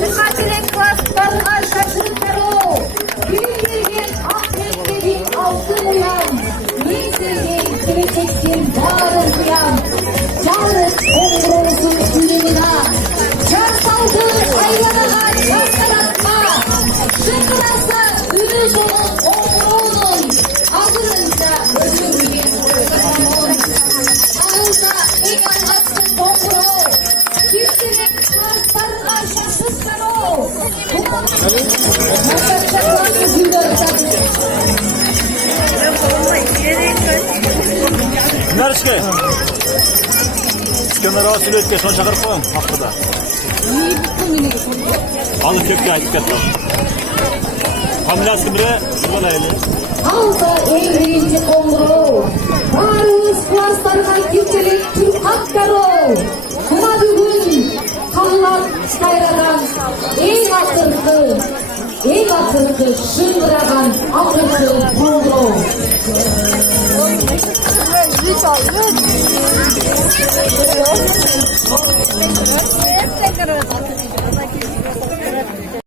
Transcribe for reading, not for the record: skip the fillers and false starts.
Dikkatli klaslarına şaşırtır o. Bildirgen Ahmetlerin altın uyan. Bildirgen geleceksin varın uyan. Canlı omurumuzun uyumuna. Çar saldı aylanına çar yaratma. Şıkkırasa ünü solun omurunun. Adınca öldürgen ortamın. Ağızda ilk anlatsın omuru. Kimsenin klaslarına şaşırtır o. Kimler işke? İskender ağa söyleyip son çakırıp koyun haftada. Alıp köpke ayıp kettim. Familiyası bire buradan eğli. Alda evrinci omru. Varus klaslarına kimselik Türk hakları. Buna bugün kallar kayradan en akıllı şıngıragan akıllı omru.